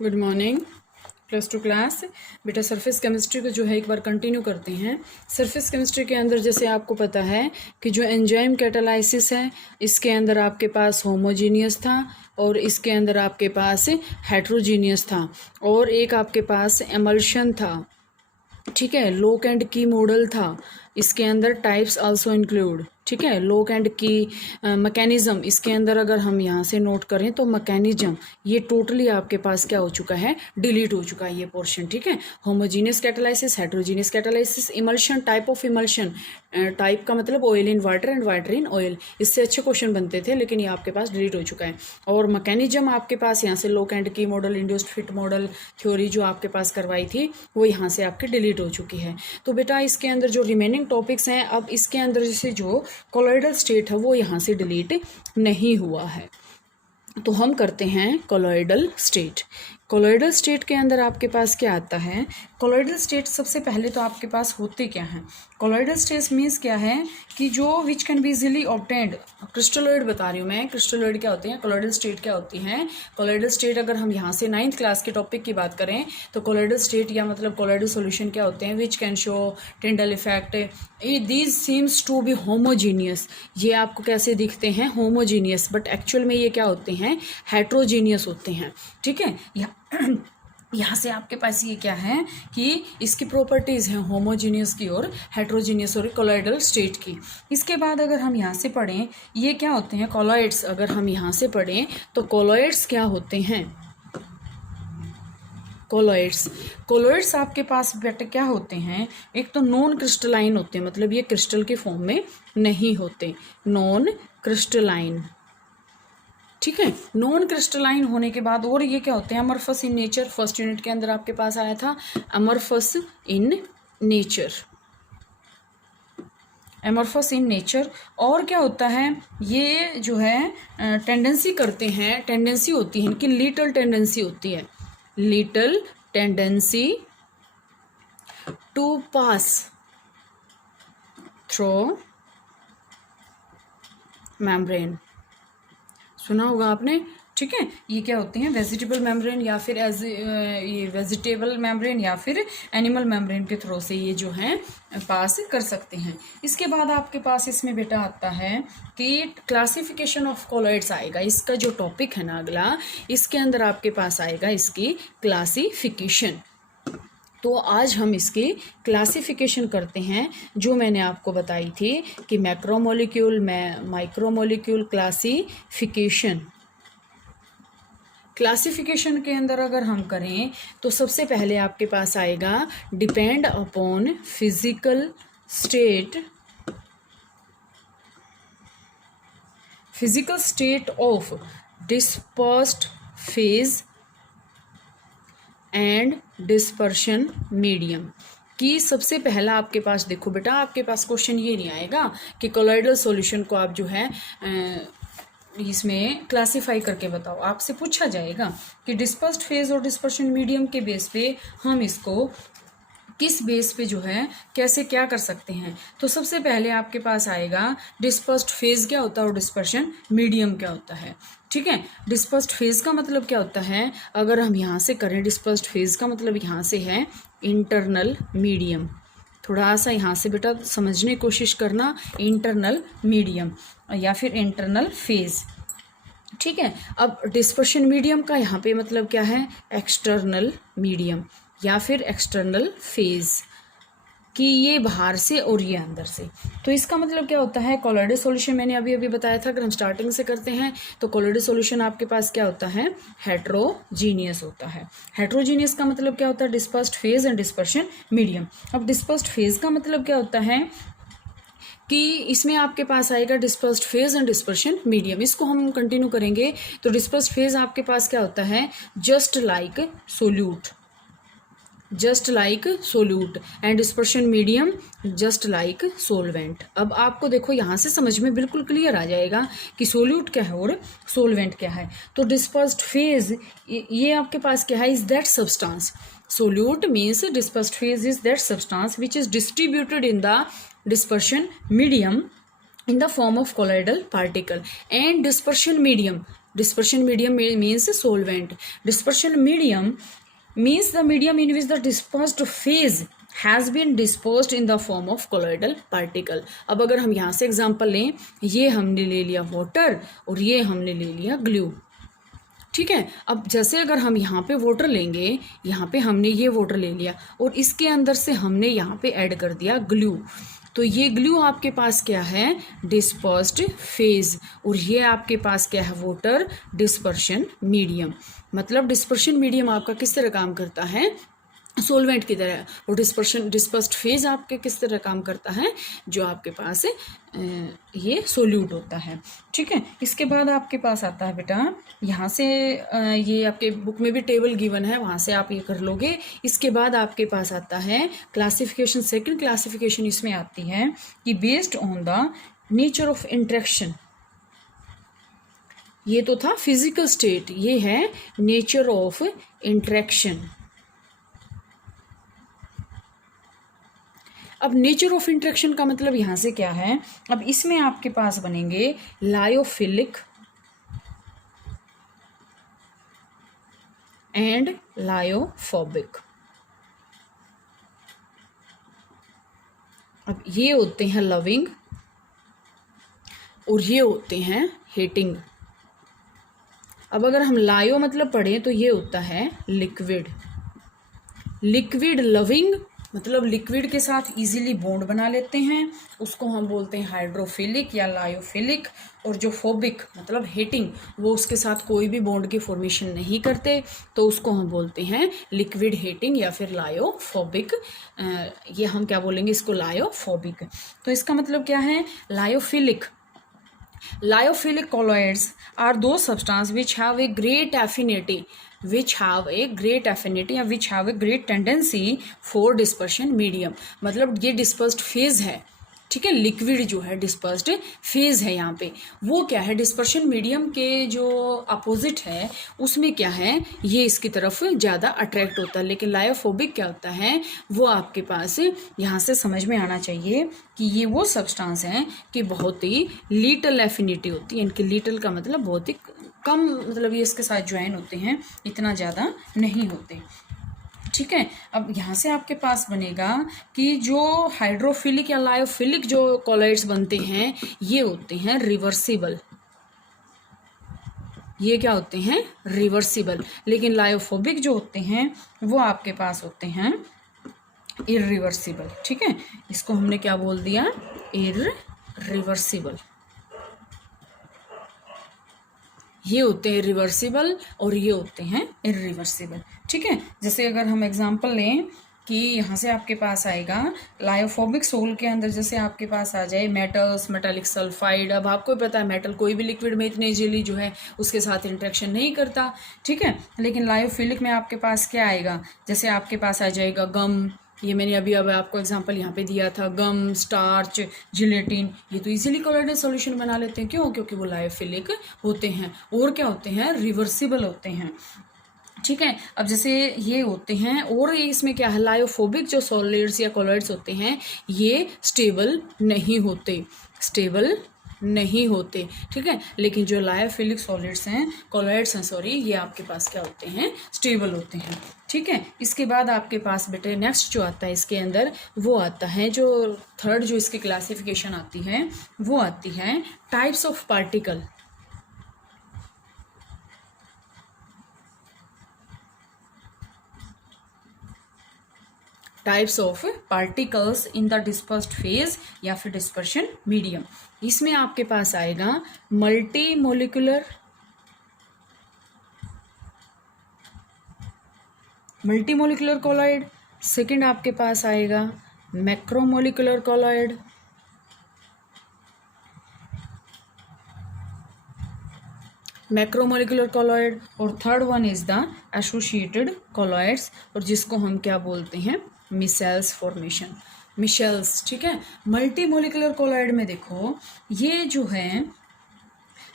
Good morning plus two class. बेटा surface chemistry को जो है एक बार कंटिन्यू करते हैं। सरफेस केमिस्ट्री के अंदर जैसे आपको पता है कि जो एंजाइम कैटालाइसिस है इसके अंदर आपके पास होमोजीनियस था और इसके अंदर आपके पास हेट्रोजीनियस था और एक आपके पास एमल्शन था। ठीक है, लोक एंड की मॉडल था। इसके अंदर टाइप्स आल्सो इंक्लूड। ठीक है, लोक एंड की मैकेनिज्म इसके अंदर अगर हम यहाँ से नोट करें तो मैकेनिज्म ये टोटली आपके पास क्या हो चुका है, डिलीट हो चुका है ये पोर्शन। ठीक है, homogeneous catalysis, heterogeneous catalysis, emulsion, type of emulsion, type का मतलब oil in water and water in oil. इससे अच्छे क्वेश्चन बनते थे लेकिन ये आपके पास डिलीट हो चुका है। और मैकेनिज्म आपके पास यहाँ से लोक एंड की model, induced fit model theory जो आपके पास करवाई थी वो यहाँ से आपकी डिलीट हो चुकी है। तो बेटा इसके अंदर जो रिमेनिंग टॉपिक्स हैं, अब इसके अंदर जैसे जो कोलॉइडल स्टेट है वो यहाँ से डिलीट नहीं हुआ है। तो हम करते हैं कोलॉइडल स्टेट। कोलॉइडल स्टेट के अंदर आपके पास क्या आता है? कोलॉइडल स्टेट सबसे पहले तो आपके पास होते क्या हैं? कोलॉइडल स्टेट मीन्स क्या है कि जो which can be easily obtained. Crystalloid बता रही हूँ मैं, क्रिस्टलोइड क्या होते हैं, कोलॉइडल स्टेट क्या होती हैं। कोलॉइडल स्टेट अगर हम यहाँ से 9th क्लास के टॉपिक की बात करें तो कोलॉइडल स्टेट या मतलब कोलॉइडल सॉल्यूशन क्या होते हैं, which can show Tyndall effect. These seems to be homogeneous. ये आपको कैसे दिखते हैं? होमोजीनियस, बट एक्चुअल में ये क्या होते हैं? हेट्रोजीनियस होते हैं। ठीक है, यहाँ से आपके पास ये क्या है कि इसकी प्रॉपर्टीज़ हैं होमोजीनियस की और हेट्रोजीनियस और कोलॉइडल स्टेट की। इसके बाद अगर हम यहाँ से पढ़ें ये क्या होते हैं कोलॉइड्स। अगर हम यहाँ से पढ़ें तो कोलॉइड्स क्या होते हैं? कोलॉइड्स आपके पास बेटा क्या होते हैं? एक तो नॉन क्रिस्टलाइन होते हैं, मतलब ये क्रिस्टल के फॉर्म में नहीं होते, नॉन क्रिस्टलाइन। ठीक है, नॉन क्रिस्टलाइन होने के बाद और ये क्या होते हैं? Amorphous in nature. First unit के अंदर आपके पास आया था amorphous in nature, amorphous in nature. और क्या होता है, ये जो है टेंडेंसी करते हैं, टेंडेंसी होती है इनकी, लिटल टेंडेंसी होती है, little tendency to pass through membrane. सुना होगा आपने। ठीक है, ये क्या होते हैं? वेजिटेबल मेम्ब्रेन या फिर एज ये वेजिटेबल मेम्ब्रेन या फिर एनिमल मेम्ब्रेन के थ्रू से ये जो है पास कर सकते हैं। इसके बाद आपके पास इसमें बेटा आता है कि क्लासिफिकेशन ऑफ कोलॉइड्स आएगा। इसका जो टॉपिक है ना अगला, इसके अंदर आपके पास आएगा इसकी क्लासिफिकेशन। तो आज हम इसकी क्लासिफिकेशन करते हैं जो मैंने आपको बताई थी कि मैक्रोमोलिक्यूल माइक्रोमोलिक्यूल क्लासिफिकेशन। क्लासिफिकेशन के अंदर अगर हम करें तो सबसे पहले आपके पास आएगा depend upon physical state of dispersed phase and dispersion medium. कि सबसे पहला आपके पास देखो बेटा, आपके पास क्वेश्चन ये नहीं आएगा कि कोलॉइडल सॉल्यूशन को आप जो है इसमें क्लासिफाई करके बताओ। आपसे पूछा जाएगा कि डिस्पर्स्ड फेज और डिस्पर्शन मीडियम के बेस पे हम इसको किस बेस पे जो है कैसे क्या कर सकते हैं। तो सबसे पहले आपके पास आएगा डिस्पर्स्ड फेज क्या होता है और डिस्पर्शन मीडियम क्या होता है। ठीक है, डिस्पर्स्ड फेज का मतलब क्या होता है, अगर हम यहाँ से करें डिस्पर्स्ड फेज का मतलब यहाँ से है इंटरनल मीडियम। थोड़ा सा यहाँ से बेटा समझने की कोशिश करना, इंटरनल मीडियम या फिर इंटरनल फेज। ठीक है, अब डिस्पर्शन मीडियम का यहाँ पे मतलब क्या है, एक्सटर्नल मीडियम या फिर एक्सटर्नल फेज, कि ये बाहर से और ये अंदर से। तो इसका मतलब क्या होता है, कोलॉइडल सॉल्यूशन मैंने अभी अभी बताया था। अगर हम स्टार्टिंग से करते हैं तो कोलॉइडल सॉल्यूशन आपके पास क्या होता है, हेट्रोजीनियस होता है। हेट्रोजीनियस का मतलब क्या होता है, dispersed phase and dispersion medium. अब डिस्पर्स्ड फेज का मतलब क्या होता है कि इसमें आपके पास आएगा dispersed phase and dispersion medium. इसको हम कंटिन्यू करेंगे तो डिस्पर्स्ड फेज आपके पास क्या होता है, just like solute and dispersion medium just like solvent. अब आपको देखो यहाँ से समझ में बिल्कुल क्लियर आ जाएगा कि सोल्यूट क्या है और सोलवेंट क्या है। तो डिस्पर्स्ड फेज ये आपके पास क्या है, is that substance. Solute means dispersed phase is that substance which is distributed in the dispersion medium in the form of colloidal particle, and dispersion medium Dispersion medium means solvent. Dispersion medium means the medium in which the dispersed phase has been dispersed in the form of colloidal particle. अब अगर हम यहाँ से example लें, ये हमने ले लिया वाटर और ये हमने ले लिया ग्लू, ठीक है। अब जैसे अगर हम यहाँ पे वाटर लेंगे, यहाँ पे हमने ये वाटर ले लिया और इसके अंदर से हमने यहाँ पे ऐड कर दिया ग्लू, तो ये ग्लू आपके पास क्या है, डिस्पर्स्ड फेज, और ये आपके पास क्या है, वाटर डिस्पर्शन मीडियम। मतलब डिस्पर्शन मीडियम आपका किस तरह काम करता है, सोलवेंट की तरह, और डिस्पर्स्ड फेज आपके किस तरह काम करता है, जो आपके पास ये सोल्यूट होता है, ठीक है। इसके बाद आपके पास आता है बेटा, यहाँ से ये आपके बुक में भी टेबल गिवन है, वहाँ से आप ये कर लोगे। इसके बाद आपके पास आता है क्लासिफिकेशन। सेकंड क्लासिफिकेशन इसमें आती है कि based on the nature of interaction, ये तो था फिजिकल स्टेट, ये है नेचर ऑफ इंटरेक्शन। अब नेचर ऑफ इंटरेक्शन का मतलब यहाँ से क्या है, अब इसमें आपके पास बनेंगे लायोफिलिक एंड लायोफोबिक। अब ये होते हैं लविंग और ये होते हैं हेटिंग। अब अगर हम लायो मतलब पढ़ें तो ये होता है लिक्विड। लिक्विड लविंग मतलब लिक्विड के साथ इजीली बॉन्ड बना लेते हैं, उसको हम बोलते हैं हाइड्रोफिलिक या लायोफिलिक। और जो फोबिक मतलब हेटिंग, वो उसके साथ कोई भी बॉन्ड की फॉर्मेशन नहीं करते, तो उसको हम बोलते हैं लिक्विड हेटिंग या फिर लायोफोबिक। ये हम क्या बोलेंगे इसको, लायोफोबिक। तो इसका मतलब क्या है, lyophilic. Lyophilic colloids are those substances which have a great affinity, which have a great affinity and which have a great tendency for dispersion medium। मतलब ये dispersed phase है, ठीक है। लिक्विड जो है डिस्पर्स्ड फेज है, यहाँ पे वो क्या है, डिस्पर्शन मीडियम के जो अपोजिट है उसमें क्या है, ये इसकी तरफ ज़्यादा अट्रैक्ट होता है। लेकिन लायोफोबिक क्या होता है, वो आपके पास यहाँ से समझ में आना चाहिए कि ये वो सब्सटेंस हैं कि बहुत ही लिटल एफिनिटी होती है इनकी। लिटल का मतलब बहुत ही कम, मतलब ये इसके साथ ज्वाइन होते हैं, इतना ज़्यादा नहीं होते, ठीक है। अब यहाँ से आपके पास बनेगा कि जो हाइड्रोफिलिक या लायोफिलिक जो कॉलॉइड्स बनते हैं, ये होते हैं रिवर्सिबल। ये क्या होते हैं, रिवर्सिबल। लेकिन लायोफोबिक जो होते हैं वो आपके पास होते हैं इररिवर्सिबल, ठीक है। इसको हमने क्या बोल दिया, इररिवर्सिबल। ये होते हैं रिवर्सिबल और ये होते हैं इररिवर्सिबल, ठीक है। जैसे अगर हम एग्जांपल लें कि यहाँ से आपके पास आएगा लायोफोबिक सोल के अंदर, जैसे आपके पास आ जाए मेटल्स, मेटालिक सल्फाइड। अब आपको पता है मेटल कोई भी लिक्विड में इतने इजीली जो है उसके साथ इंटरेक्शन नहीं करता, ठीक है। लेकिन लायोफिलिक में आपके पास क्या आएगा, जैसे आपके पास आ जाएगा गम, ये मैंने अभी आपको एग्जांपल यहाँ पे दिया था, गम, स्टार्च, जिलेटिन, ये तो इजीली कोलोइडल सॉल्यूशन बना लेते हैं। क्यों, क्योंकि वो लायोफिलिक होते हैं और क्या होते हैं, रिवर्सिबल होते हैं, ठीक है। अब जैसे ये होते हैं, और इसमें क्या है, लायोफोबिक जो सॉलिड्स या कोलोइड्स होते हैं ये स्टेबल नहीं होते, स्टेबल नहीं होते, ठीक है। लेकिन जो लायोफिलिक सॉलिड्स हैं, कोलोइड्स हैं सॉरी, ये आपके पास क्या होते हैं, स्टेबल होते हैं, ठीक है। इसके बाद आपके पास बेटे नेक्स्ट जो आता है इसके अंदर, वो आता है जो थर्ड जो इसकी क्लासिफिकेशन आती है, वो आती है types of particle. Types of particles in the dispersed phase या फिर डिस्पर्शन मीडियम। इसमें आपके पास आएगा मल्टी मोलिकुलर, कोलॉइड। सेकंड आपके पास आएगा मैक्रोमोलिकुलर कोलॉइड। और third one is the associated colloids, और जिसको हम क्या बोलते हैं, मिसेल्स फॉर्मेशन, मिशेल्स, ठीक है। मल्टी मोलिकुलर कोलॉइड में देखो, ये जो है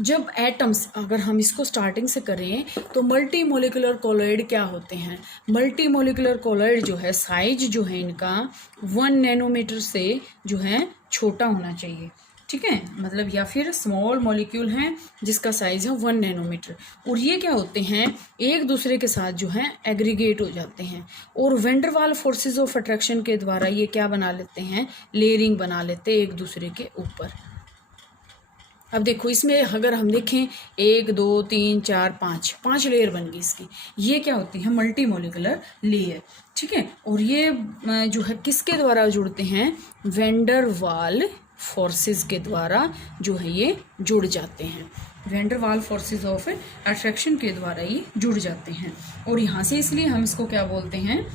जब एटम्स, अगर हम इसको स्टार्टिंग से करें तो मल्टी मोलिकुलर कोलॉइड क्या होते हैं, मल्टी मोलिकुलर कोलॉइड जो है साइज जो है इनका 1 नैनोमीटर से जो है छोटा होना चाहिए, ठीक है, मतलब या फिर स्मॉल मॉलिक्यूल हैं जिसका साइज है 1 नैनोमीटर, और ये क्या होते हैं, एक दूसरे के साथ जो है एग्रीगेट हो जाते हैं और वेंडर वाल फोर्सेस ऑफ अट्रैक्शन के द्वारा ये क्या बना लेते हैं, लेयरिंग बना लेते हैं एक दूसरे के ऊपर। अब देखो इसमें अगर हम देखें 1 2 3 4 5 लेयर बन गई इसकी, ये क्या होती है, मल्टी मोलिकुलर लेयर। ठीक है, और ये जो है किसके द्वारा जुड़ते हैं, वेंडर वाल फोर्सेस के द्वारा जो है ये जुड़ जाते हैं, वेंडर वाल फोर्सेस ऑफ अट्रैक्शन के द्वारा ये जुड़ जाते हैं। और यहाँ से इसलिए हम इसको क्या बोलते हैं,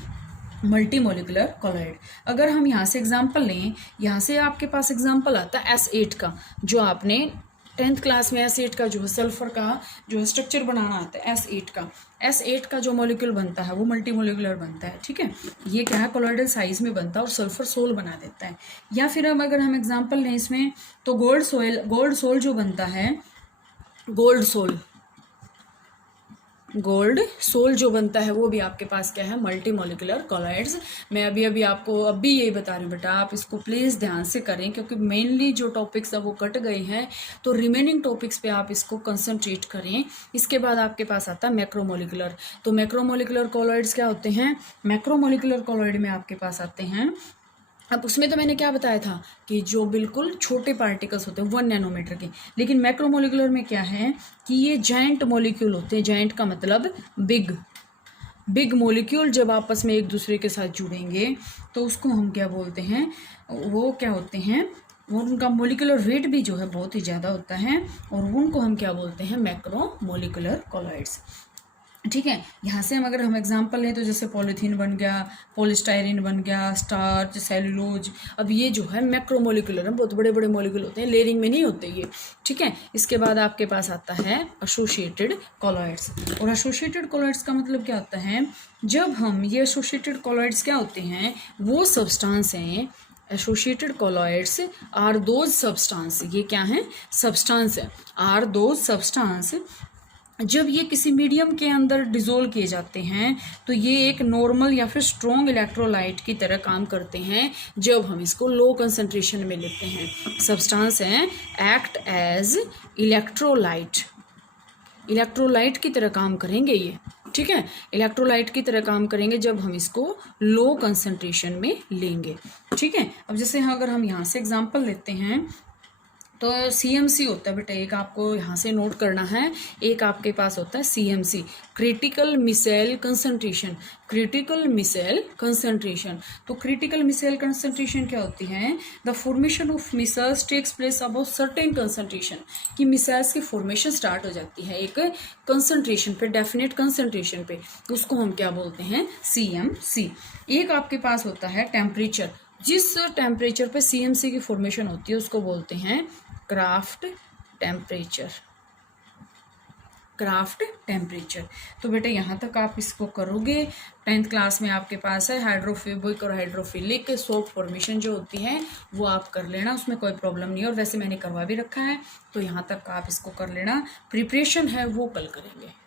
मल्टी मोलिकुलर कोलॉइड। अगर हम यहाँ से एग्जांपल लें, यहाँ से आपके पास एग्जांपल आता है S8 का, जो आपने 10th क्लास में S8 का जो है सल्फर का जो है स्ट्रक्चर बनाना आता है, S8 का जो मॉलिक्यूल बनता है वो मल्टी मोलिकुलर बनता है। ठीक है, ये क्या है, कोलॉइडल साइज में बनता है और सल्फर सोल बना देता है। या फिर अब अगर हम एग्जाम्पल लें इसमें, तो गोल्ड सोल जो बनता है, गोल्ड सोल जो बनता है वो भी आपके पास क्या है, मल्टी मोलिकुलर कोलॉइड्स। मैं अभी आपको यही बता रही हूँ बेटा, आप इसको प्लीज़ ध्यान से करें क्योंकि मेनली जो टॉपिक्स है वो कट गए हैं, तो रिमेनिंग टॉपिक्स पे आप इसको कंसंट्रेट करें। इसके बाद आपके पास आता है मैक्रोमोलिकुलर। तो मैक्रोमोलिकुलर कोलॉइड्स क्या होते हैं, मैक्रोमोलिकुलर कोलॉइड में आपके पास आते हैं, अब उसमें तो मैंने क्या बताया था कि जो बिल्कुल छोटे पार्टिकल्स होते हैं 1 नैनोमीटर के, लेकिन मैक्रोमोलिकुलर में क्या है कि ये जाइंट मॉलिक्यूल होते हैं। जाइंट का मतलब बिग मॉलिक्यूल जब आपस में एक दूसरे के साथ जुड़ेंगे तो उसको हम क्या बोलते हैं, वो क्या होते हैं, वो उनका मोलिकुलर वेट भी जो है बहुत ही ज़्यादा होता है और उनको हम क्या बोलते हैं, मैक्रोमोलिकुलर कोलॉइड्स। ठीक है, यहाँ से अगर हम एग्जांपल लें तो जैसे पॉलीथीन बन गया, पॉलीस्टाइरिन बन गया, स्टार्च, सेलुलोज, अब ये जो है मैक्रोमोलिकुलर है, बहुत बड़े बड़े मॉलिक्यूल होते हैं, लेयरिंग में नहीं होते ये। ठीक है, इसके बाद आपके पास आता है एसोसिएटेड कोलॉइड्स। और एसोसिएटेड कोलॉइड्स का मतलब क्या होता है, जब हम ये एसोसिएटेड कोलॉइड्स क्या होते हैं, वो सब्सटेंस हैं, associated colloids are those substance, ये क्या है, सब्सटेंस है, आर दोज सब्सटेंस जब ये किसी मीडियम के अंदर डिज़ोल्व किए जाते हैं तो ये एक नॉर्मल या फिर स्ट्रॉन्ग इलेक्ट्रोलाइट की तरह काम करते हैं जब हम इसको लो कंसंट्रेशन में लेते हैं। सब्सटेंस हैं एक्ट एज इलेक्ट्रोलाइट की तरह काम करेंगे ये। ठीक है, इलेक्ट्रोलाइट की तरह काम करेंगे जब हम इसको लो कंसंट्रेशन में लेंगे। ठीक है, अब जैसे अगर हम यहाँ से एग्जांपल लेते हैं तो CMC होता है बेटा, एक आपको यहाँ से नोट करना है, एक आपके पास होता है CMC, क्रिटिकल मिसाइल कंसंट्रेशन। तो क्रिटिकल मिसाइल कंसंट्रेशन क्या होती है, the formation of micelles takes place about certain concentration, कि मिसाइल्स की फॉर्मेशन स्टार्ट हो जाती है एक कंसंट्रेशन पे, डेफिनेट कंसंट्रेशन पे, उसको हम क्या बोलते हैं, CMC। एक आपके पास होता है टेम्परेचर, जिस टेम्परेचर पे CMC की फॉर्मेशन होती है उसको बोलते हैं क्राफ्ट टेम्परेचर। तो बेटा यहाँ तक आप इसको करोगे। 10th क्लास में आपके पास है हाइड्रोफोबिक और हाइड्रोफिलिक सोप फॉर्मेशन जो होती है वो आप कर लेना, उसमें कोई प्रॉब्लम नहीं है, और वैसे मैंने करवा भी रखा है, तो यहाँ तक आप इसको कर लेना। प्रिपरेशन है वो कल करेंगे।